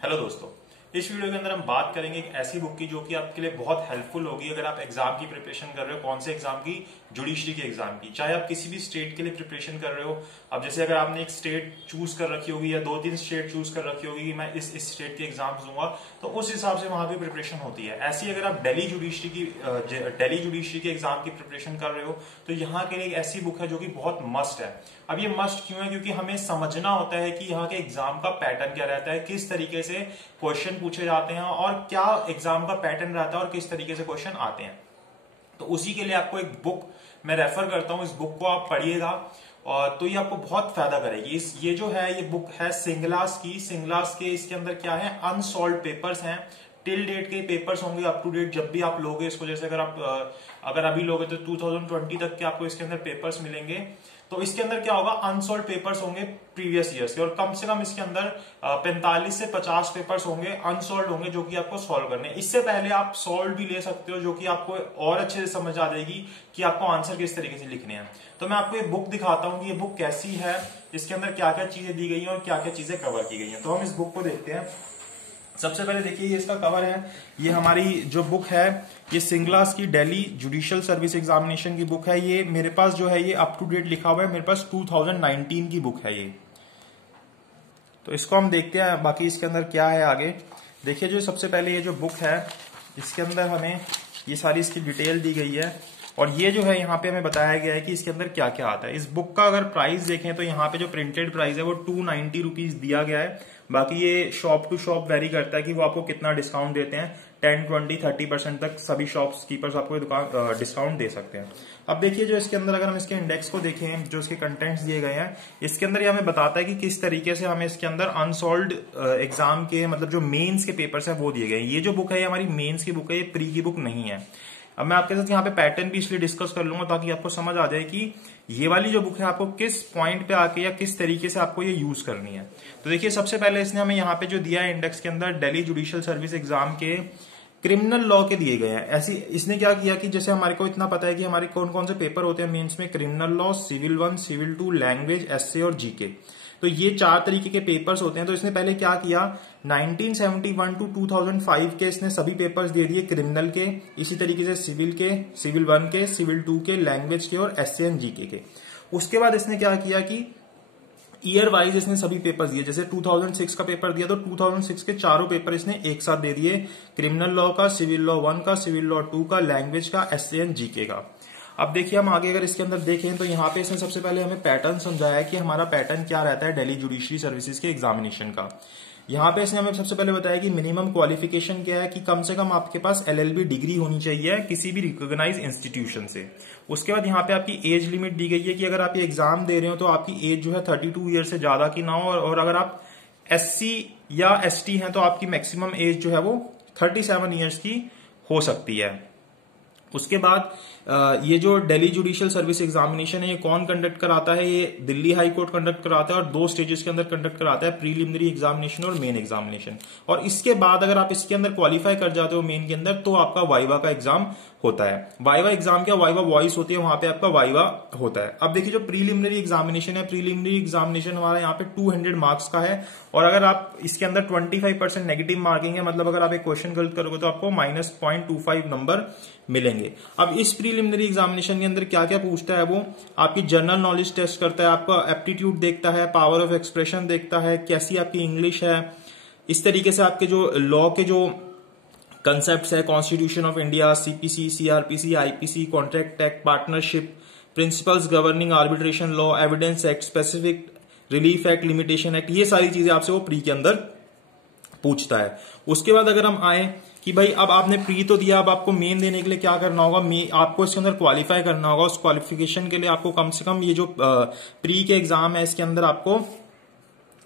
Hello दोस्तों, इस video के अंदर हम बात करेंगे एक ऐसी बुक की जो कि आपके लिए बहुत हेल्पफुल होगी अगर आप एग्जाम की प्रिपरेशन कर रहे हो। कौन से एग्जाम की? जुडिशरी के एग्जाम की। चाहे आप किसी भी स्टेट के लिए प्रिपरेशन कर रहे हो। अब जैसे अगर आपने एक स्टेट चूज कर रखी होगी या 2-3 स्टेट चूज कर रखी होगी कि मैं इस स्टेट के एग्जाम दूंगा, तो उस हिसाब से वहां भी प्रिपरेशन होती है। ऐसी अगर आप दिल्ली जुडिशरी के एग्जाम की प्रिपरेशन कर रहे हो तो यहाँ के लिए एक ऐसी बुक है जो कि बहुत मस्ट है। अब ये मस्ट क्यों है? क्योंकि हमें समझना होता है कि यहाँ के एग्जाम का पैटर्न क्या रहता है, किस तरीके से क्वेश्चन पूछे जाते हैं और क्या एग्जाम का पैटर्न रहता है और किस तरीके से क्वेश्चन आते हैं। तो उसी के लिए आपको एक बुक मैं रेफर करता हूं, इस बुक को आप पढ़िएगा और तो ये आपको बहुत फायदा करेगी। ये जो है ये बुक है सिंगलास के इसके अंदर क्या है, अनसॉल्व पेपर्स हैं। टिल डेट के पेपर्स होंगे, अप टू डेट जब भी आप लोगे इसको। जैसे अगर अभी लोगे तो 2020 तक के आपको इसके अंदर पेपर्स मिलेंगे। तो इसके अंदर क्या होगा, अनसॉल्व पेपर्स होंगे प्रीवियस ईयर्स के और कम से कम इसके अंदर 45 से 50 पेपर्स होंगे अनसॉल्व होंगे जो कि आपको सॉल्व करने हैं। इससे पहले आप सॉल्व भी ले सकते हो जो कि आपको और अच्छे से समझ आ जाएगी कि आपको आंसर किस तरीके से लिखने हैं। तो मैं आपको ये बुक दिखाता हूं कि ये बुक कैसी है, इसके अंदर क्या क्या चीजें दी गई हैं और क्या क्या चीजें कवर की गई हैं। तो हम इस बुक को देखते हैं। सबसे पहले देखिए ये इसका कवर है। ये हमारी जो बुक है ये सिंगलास की दिल्ली जुडिशियल सर्विस एग्जामिनेशन की बुक है। ये मेरे पास जो है ये अप टू डेट लिखा हुआ है, मेरे पास 2019 की बुक है ये। तो इसको हम देखते हैं बाकी इसके अंदर क्या है आगे। देखिए जो सबसे पहले ये जो बुक है इसके अंदर हमें ये सारी इसकी डिटेल दी गई है और ये जो है यहाँ पे हमें बताया गया है कि इसके अंदर क्या क्या आता है। इस बुक का अगर प्राइस देखें तो यहाँ पे जो प्रिंटेड प्राइस है वो 290 रुपीज दिया गया है। बाकी ये शॉप टू शॉप वेरी करता है कि वो आपको कितना डिस्काउंट देते हैं। 10, 20, 30% तक सभी शॉप्स कीपर्स आपको डिस्काउंट दे सकते हैं। अब देखिए जो इसके अंदर अगर हम इसके इंडेक्स को देखें, जो इसके कंटेंट्स दिए गए हैं इसके अंदर ये हमें बताता है कि किस तरीके से हमें इसके अंदर अनसॉल्व्ड एग्जाम के मतलब जो मेंस के पेपर्स हैं वो दिए गए हैं। ये जो बुक है ये हमारी मेंस की बुक है, ये प्री की बुक नहीं है। अब मैं आपके साथ यहाँ पे पैटर्न भी इसलिए डिस्कस कर लूंगा ताकि आपको समझ आ जाए कि ये वाली जो बुक है आपको किस पॉइंट पे आके या किस तरीके से आपको ये यूज करनी है। तो देखिए सबसे पहले इसने हमें यहाँ पे जो दिया है इंडेक्स के अंदर दिल्ली जुडिशियल सर्विस एग्जाम के क्रिमिनल लॉ के दिए गए हैं। ऐसी इसने क्या किया कि जैसे हमारे को इतना पता है कि हमारे कौन कौन से पेपर होते हैं मेंस में, criminal law, civil 1, civil 2, language, essay और जीके। तो ये 4 तरीके के पेपर्स होते हैं। तो इसने पहले क्या किया, 1971 टू 2005 के इसने सभी पेपर्स दे दिए क्रिमिनल के, इसी तरीके से सिविल के, सिविल 1 के, सिविल 2 के, लैंग्वेज के और एसए एंड जीके के। उसके बाद इसने क्या किया कि ईयर वाइज इसने सभी पेपर्स दिए। जैसे 2006 का पेपर दिया तो 2006 के चारों पेपर इसने एक साथ दे दिए, क्रिमिनल लॉ का, सिविल लॉ 1 का, सिविल लॉ 2 का, लैंग्वेज का, एसए एंड जीके का। अब देखिए हम आगे अगर इसके अंदर देखें तो यहाँ पे इसने सबसे पहले हमें पैटर्न समझाया है कि हमारा पैटर्न क्या रहता है दिल्ली जुडिशरी सर्विसेज के एग्जामिनेशन का। यहाँ पे इसने हमें सबसे पहले बताया कि मिनिमम क्वालिफिकेशन क्या है, कि कम से कम आपके पास एलएलबी डिग्री होनी चाहिए किसी भी रिकॉग्नाइज इंस्टीट्यूशन से। उसके बाद यहाँ पे आपकी एज लिमिट दी गई है कि अगर आप ये एग्जाम दे रहे हो तो आपकी एज जो है 32 ईयर से ज्यादा की ना हो और अगर आप एससी या एसटी हैं तो आपकी मैक्सिमम एज जो है वो 37 ईयर्स की हो सकती है। उसके बाद ये जो दिल्ली जुडिशियल सर्विस एग्जामिनेशन है ये कौन कंडक्ट कराता है, ये दिल्ली हाई कोर्ट कंडक्ट कराता है और 2 स्टेजेस के अंदर कंडक्ट कराता है, प्रीलिमिनरी एग्जामिनेशन और मेन एग्जामिनेशन। और इसके बाद अगर आप इसके अंदर क्वालिफाई कर जाते हो मेन के अंदर तो आपका वाइवा का एग्जाम होता है। वाइवा एग्जाम क्या, वाइवा वॉइस होती है, वहां पे आपका वाइवा होता है। अब देखिए जो प्रीलिमिनरी एग्जामिनेशन है, प्रीलिमिनरी एग्जामिनेशन हमारा यहाँ पे 200 मार्क्स का है और अगर आप इसके अंदर 25% नेगेटिव मार्किंग है, मतलब अगर आप एक क्वेश्चन गलत करोगे तो आपको -0.25 नंबर मिलेंगे। अब इस प्रीलिमिनरी एग्जामिनेशन के अंदर क्या क्या पूछता है, वो आपकी जनरल नॉलेज टेस्ट करता है, आपका एप्टीट्यूड देखता है, पावर ऑफ एक्सप्रेशन देखता है, कैसी आपकी इंग्लिश है, इस तरीके से आपके जो लॉ के जो कंसेप्ट्स है, constitution of India, CPC, CrPC, IPC, contract act, partnership, principles governing arbitration law, evidence act, specific relief act, limitation act, ये सारी चीजें आपसे वो प्री के अंदर पूछता है। उसके बाद अगर हम आए कि भाई अब आपने प्री तो दिया, अब आपको मेन देने के लिए क्या करना होगा, आपको इसके अंदर क्वालिफाई करना होगा। उस क्वालिफिकेशन के लिए आपको कम से कम ये जो प्री के एग्जाम है इसके अंदर आपको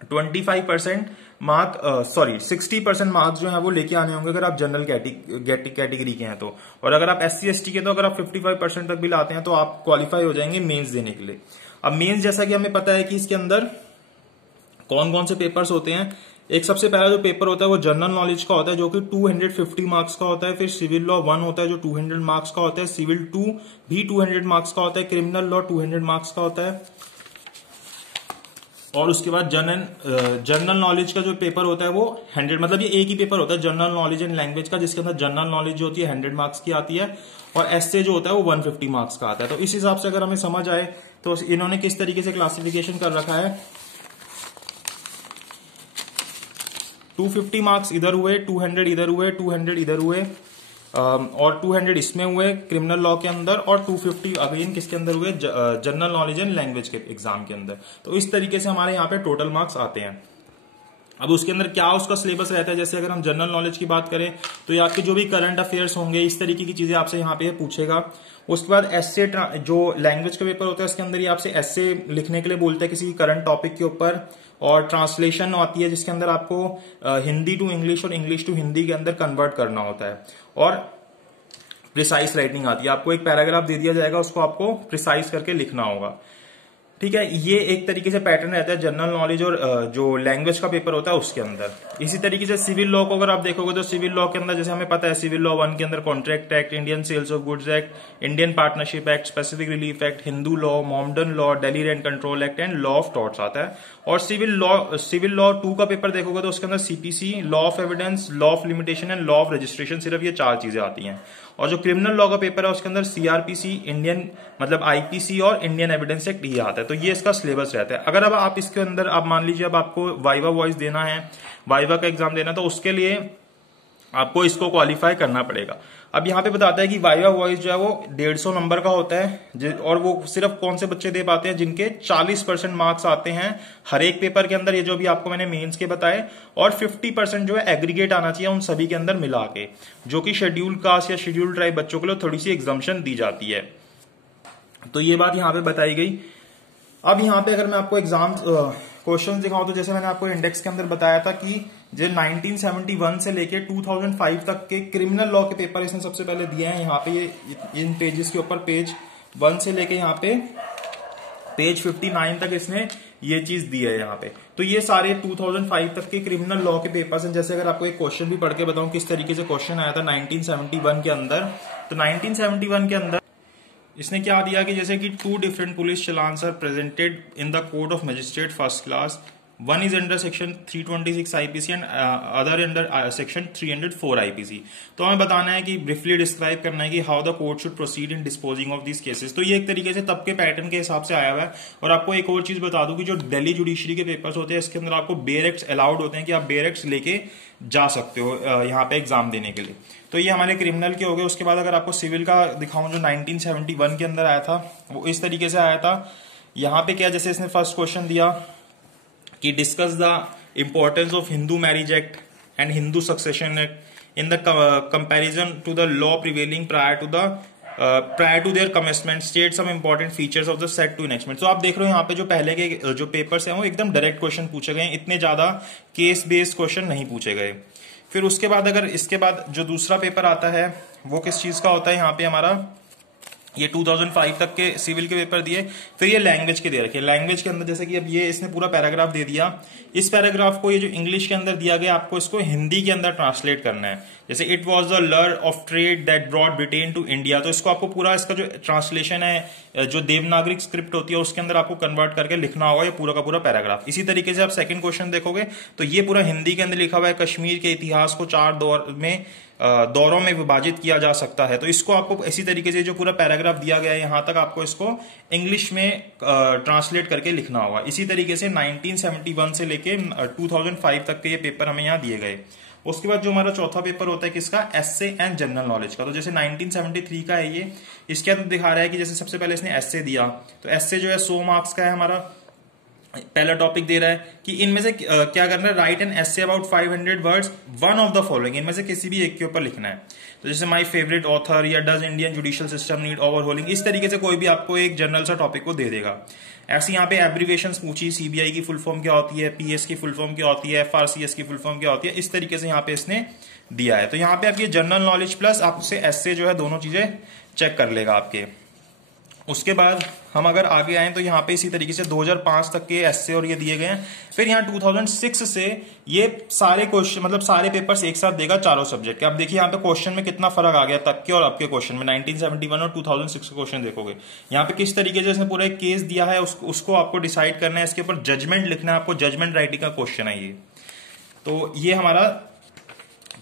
60% मार्क्स जो है वो लेके आने होंगे अगर आप जनरल कैटेगरी के हैं तो। और अगर आप SC ST के तो अगर आप 55% तक भी लाते हैं तो आप क्वालिफाई हो जाएंगे मेंस देने के लिए। अब मेंस जैसा कि हमें पता है कि इसके अंदर कौन कौन से पेपर्स होते हैं। एक सबसे पहला जो पेपर होता है वो जनरल नॉलेज का होता है जो कि 250 मार्क्स का होता है। फिर सिविल लॉ 1 होता है जो 200 मार्क्स का होता है। सिविल 2 भी 200 मार्क्स का होता है। क्रिमिनल लॉ 200 मार्क्स का होता है। और उसके बाद जनरल नॉलेज का जो पेपर होता है वो 100, मतलब ये एक ही पेपर होता है जनरल नॉलेज एंड लैंग्वेज का, जिसके अंदर जनरल नॉलेज जो होती है 100 मार्क्स की आती है और एस्से जो होता है वो 150 मार्क्स का आता है। तो इस हिसाब से अगर हमें समझ आए तो इन्होंने किस तरीके से क्लासिफिकेशन कर रखा है, 250 मार्क्स इधर हुए, 200 इधर हुए, 200 इधर हुए और 200 इसमें हुए क्रिमिनल लॉ के अंदर, और 250 अगेन किसके अंदर हुए, जनरल नॉलेज एंड लैंग्वेज के एग्जाम के अंदर। तो इस तरीके से हमारे यहाँ पे टोटल मार्क्स आते हैं। अब उसके अंदर क्या उसका सिलेबस रहता है, जैसे अगर हम जनरल नॉलेज की बात करें तो ये आपके जो भी करंट अफेयर्स होंगे इस तरीके की चीजें आपसे यहाँ पे पूछेगा। उसके बाद एस्से, जो लैंग्वेज का पेपर होता है उसके अंदर ये आपसे एस्से लिखने के लिए बोलता है किसी करंट टॉपिक के ऊपर, और ट्रांसलेशन आती है जिसके अंदर आपको हिंदी टू इंग्लिश और इंग्लिश टू हिंदी के अंदर कन्वर्ट करना होता है, और प्रिसाइज राइटिंग आती है। आपको एक पैराग्राफ दे दिया जाएगा, उसको आपको प्रिसाइज करके लिखना होगा। ठीक है, ये एक तरीके से पैटर्न रहता है जनरल नॉलेज और जो लैंग्वेज का पेपर होता है उसके अंदर। इसी तरीके से सिविल लॉ को अगर आप देखोगे तो सिविल लॉ के अंदर जैसे हमें पता है सिविल लॉ 1 के अंदर contract act, Indian sales of goods act, Indian partnership act, specific relief act, Hindu law, Mohammedan law, Delhi rent control act and law of torts आता है। और सिविल लॉ 2 का पेपर देखोगे तो उसके अंदर CPC, law of evidence, law of limitation and law of registration, सिर्फ ये 4 चीजें आती हैं। और जो क्रिमिनल लॉ का पेपर है उसके अंदर सीआरपीसी, इंडियन मतलब आईपीसी और इंडियन एविडेंस एक्ट ये आता है। तो ये इसका सिलेबस रहता है। अगर अब आप इसके अंदर आप मान लीजिए अब आपको वाइवा वॉइस देना है, वाइवा का एग्जाम देना है, तो उसके लिए आपको इसको क्वालिफाई करना पड़ेगा। अब यहाँ पे बताता है कि वाइवा वॉइस जो है वो 150 नंबर का होता है, और वो सिर्फ कौन से बच्चे दे पाते हैं जिनके 40% मार्क्स आते हैं हर एक पेपर के अंदर, ये जो भी आपको मैंने मेंस के बताए, और 50% जो है एग्रीगेट आना चाहिए उन सभी के अंदर मिला के, जो कि शेड्यूल कास्ट या शेड्यूल ट्राइब बच्चों के लिए थोड़ी सी एग्जाम्पशन दी जाती है। तो ये बात यहाँ पे बताई गई। अब यहाँ पे अगर मैं आपको एग्जाम क्वेश्चन दिखाऊं तो जैसे मैंने आपको इंडेक्स के अंदर बताया था कि जो 1971 से लेके 2005 तक के क्रिमिनल लॉ के पेपर इसने सबसे पहले दिए हैं। यहाँ पे ये इन पेजेस के ऊपर पेज 1 से लेके यहाँ पे पेज 59 तक इसने ये चीज दी है यहाँ पे। तो ये सारे 2005 तक के क्रिमिनल लॉ के पेपर्स हैं। जैसे अगर आपको एक क्वेश्चन भी पढ़ के बताऊं किस तरीके से क्वेश्चन आया था 1971 के अंदर, तो 1971 के अंदर इसने क्या दिया कि जैसे कि 2 different police challans are presented in the court of magistrate first class, one is under section 326 IPC and other under section 304 IPC. तो हमें बताना है कि ब्रीफली डिस्क्राइब करना है कि how the court should proceed in disposing of this cases. तो ये एक तरीके से तब के पैटर्न के हिसाब से आया हुआ है। और आपको एक और चीज बता दूं कि जो दिल्ली जुडिशरी के पेपर्स होते हैं इसके अंदर आपको बेयर एक्ट्स अलाउड होते हैं कि आप बेयर एक्ट्स लेके जा सकते हो यहाँ पे एग्जाम देने के लिए। तो ये हमारे क्रिमिनल के हो गए। उसके बाद अगर आपको सिविल का दिखाऊं जो 1971 के अंदर आया था वो इस तरीके से आया था। यहाँ पे क्या, जैसे इसने फर्स्ट क्वेश्चन दिया कि discuss the importance of Hindu marriage act and Hindu succession act in the comparison to the law prevailing prior to their commencement, state some important features of the set to enactment. तो आप देख रहे हो यहाँ पे जो पहले के जो पेपर्स हैं वो एकदम डायरेक्ट क्वेश्चन पूछे गए, इतने ज्यादा केस बेस्ड क्वेश्चन नहीं पूछे गए। फिर उसके बाद अगर इसके बाद जो दूसरा पेपर आता है वो किस चीज का होता है, यहाँ पे हमारा ये 2005 तक के सिविल के पेपर दिए। फिर ये लैंग्वेज के दे रखे। लैंग्वेज के अंदर जैसे कि अब ये इसने पूरा पैराग्राफ दे दिया, इस पैराग्राफ को ये जो इंग्लिश के अंदर दिया गया आपको इसको हिंदी के अंदर ट्रांसलेट करना है। जैसे it was the lure of trade that brought Britain to India, तो इसको आपको पूरा इसका जो ट्रांसलेशन है जो देवनागरिक स्क्रिप्ट होती है उसके अंदर आपको कन्वर्ट करके लिखना होगा ये पूरा का पूरा पैराग्राफ। इसी तरीके से आप सेकंड क्वेश्चन देखोगे तो ये पूरा हिंदी के अंदर लिखा हुआ है, कश्मीर के इतिहास को 4 दौरों में विभाजित किया जा सकता है। तो इसको आपको इसी तरीके से जो पूरा पैराग्राफ दिया गया है यहां तक आपको इसको इंग्लिश में ट्रांसलेट करके लिखना होगा। इसी तरीके से 1971 से लेके 2005 तक के ये पेपर हमें यहाँ दिए गए। उसके बाद जो हमारा चौथा पेपर होता है किसका, एस्से एंड जनरल नॉलेज का। तो जैसे 1973 का है ये, इसके अंदर दिखा रहा है कि जैसे सबसे पहले इसने एस्से दिया, तो एस्से जो है 100 मार्क्स का है हमारा। पहला टॉपिक दे रहा है कि इनमें से क्या करना है, write an essay about 500 words, one of the following, इनमें से किसी भी एक के ऊपर लिखना है। तो जैसे माय फेवरेट ऑथर या does Indian judicial system need overhauling, इस तरीके से कोई भी आपको एक जनरल सा टॉपिक को दे देगा। ऐसे यहाँ पे एब्रीविएशंस पूछी, सीबीआई की फुल फॉर्म क्या होती है, पीएस की फुल फॉर्म क्या होती है, एफआरसीएस की फुल फॉर्म क्या होती है, इस तरीके से यहाँ पे इसने दिया है। तो यहाँ पे आप ये जनरल नॉलेज प्लस आपसे एस्से जो है दोनों चीजें चेक कर लेगा आपके। उसके बाद हम अगर आगे आए तो यहाँ पे इसी तरीके से 2005 तक के एस्से और ये दिए गए हैं। फिर यहाँ 2006 से ये सारे क्वेश्चन मतलब सारे पेपर्स एक साथ देगा चारों सब्जेक्ट के। अब देखिए यहाँ पे क्वेश्चन में कितना फर्क आ गया तब के और अब के क्वेश्चन में। 1971 और 2006 के क्वेश्चन देखोगे यहाँ पे किस तरीके से इसने पूरा एक केस दिया है, उसको आपको डिसाइड करना है, इसके ऊपर जजमेंट लिखना है आपको, जजमेंट राइटिंग का क्वेश्चन है ये। तो ये हमारा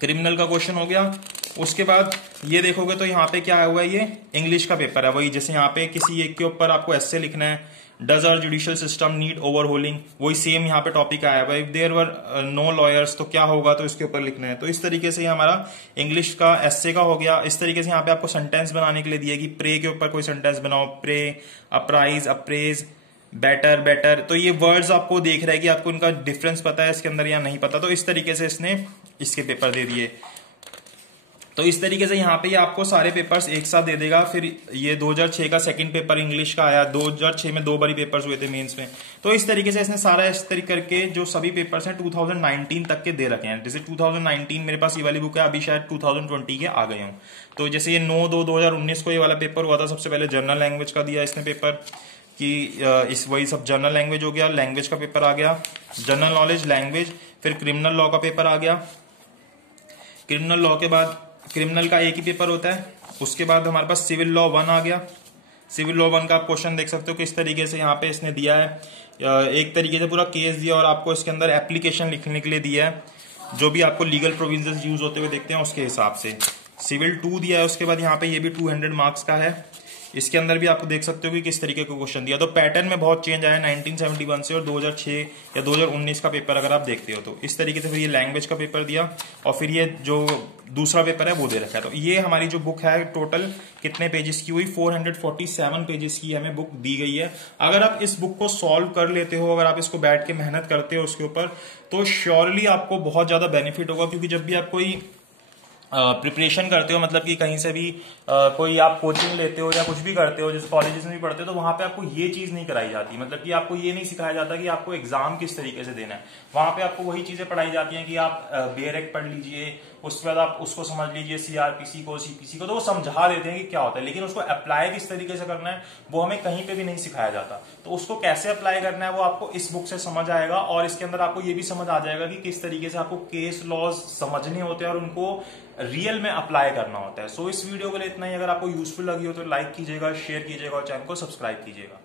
क्रिमिनल का क्वेश्चन हो गया। उसके बाद ये देखोगे तो यहाँ पे क्या आया हुआ है, ये इंग्लिश का पेपर है। वही जैसे यहाँ पे किसी एक के ऊपर आपको एस्से लिखना है, does our judicial system need overhauling, वही सेम यहाँ पे टॉपिक आया हुआ है। If there were no lawyers तो क्या होगा, तो इसके ऊपर लिखना है। तो इस तरीके से हमारा इंग्लिश का एस्से का हो गया। इस तरीके से यहाँ पे आपको सेंटेंस बनाने के लिए दिया कि प्रे के ऊपर कोई सेंटेंस बनाओ, pray, apprise, appraise, better, better. तो ये वर्ड्स आपको देख रहा है कि आपको इनका डिफरेंस पता है इसके अंदर या नहीं पता। तो इस तरीके से इसने इसके पेपर दे दिए। तो इस तरीके से यहाँ पे आपको सारे पेपर्स एक साथ दे देगा। फिर ये 2006 का सेकंड पेपर इंग्लिश का आया, 2006 में 2 बारी पेपर्स हुए थे मेंस में। तो इस तरीके से इसने सारा इस तरीके करके जो सभी पेपर्स हैं 2019 तक के दे रखे हैं। जैसे 2019 मेरे पास ये वाली बुक है, अभी शायद 2020 के आ गए हूँ। तो जैसे ये 9/2/2019 को ये वाला पेपर हुआ था। सबसे पहले जनरल लैंग्वेज का दिया इसने पेपर कि इस वही सब जनरल लैंग्वेज हो गया, लैंग्वेज का पेपर आ गया, जनरल नॉलेज, लैंग्वेज। फिर क्रिमिनल लॉ का पेपर आ गया। क्रिमिनल लॉ के बाद क्रिमिनल का एक ही पेपर होता है। उसके बाद हमारे पास सिविल लॉ 1 आ गया। सिविल लॉ 1 का आप क्वेश्चन देख सकते हो किस तरीके से यहाँ पे इसने दिया है। एक तरीके से पूरा केस दिया और आपको इसके अंदर एप्लीकेशन लिखने के लिए दिया है, जो भी आपको लीगल प्रोविजंस यूज होते हुए देखते हैं उसके हिसाब से। सिविल 2 दिया है। उसके बाद यहाँ पे ये भी 200 मार्क्स का है। इसके अंदर भी आपको देख सकते हो कि किस तरीके का क्वेश्चन दिया। तो पैटर्न में बहुत चेंज आया 1971 से और 2006 या 2019 का पेपर अगर आप देखते हो तो। इस तरीके से फिर ये लैंग्वेज का पेपर दिया और फिर ये जो दूसरा पेपर है वो दे रखा है। तो ये हमारी जो बुक है टोटल कितने पेजेस की हुई, 447 पेजेस की हमें बुक दी गई है। अगर आप इस बुक को सॉल्व कर लेते हो, अगर आप इसको बैठ के मेहनत करते हो उसके ऊपर, तो श्योरली आपको बहुत ज्यादा बेनिफिट होगा। क्योंकि जब भी आप कोई प्रिपरेशन करते हो, मतलब कि कहीं से भी कोई आप कोचिंग लेते हो या कुछ भी करते हो, जैसे कॉलेजेस में भी पढ़ते हो, तो वहां पे आपको ये चीज नहीं कराई जाती। मतलब कि आपको ये नहीं सिखाया जाता कि आपको एग्जाम किस तरीके से देना है। वहां पे आपको वही चीजें पढ़ाई जाती हैं कि आप बेयर एक्ट पढ़ लीजिए, उसके बाद आप उसको समझ लीजिए, सीआरपीसी को, सीपीसी को, तो वो समझा देते हैं कि क्या होता है। लेकिन उसको अप्लाई किस तरीके से करना है वो हमें कहीं पे भी नहीं सिखाया जाता। तो उसको कैसे अप्लाई करना है वो आपको इस बुक से समझ आएगा। और इसके अंदर आपको ये भी समझ आ जाएगा कि किस तरीके से आपको केस लॉज समझने होते हैं और उनको रियल में अप्लाई करना होता है। सो इस वीडियो के लिए इतना ही। अगर आपको यूजफुल लगी हो तो लाइक कीजिएगा, शेयर कीजिएगा और चैनल को सब्सक्राइब कीजिएगा।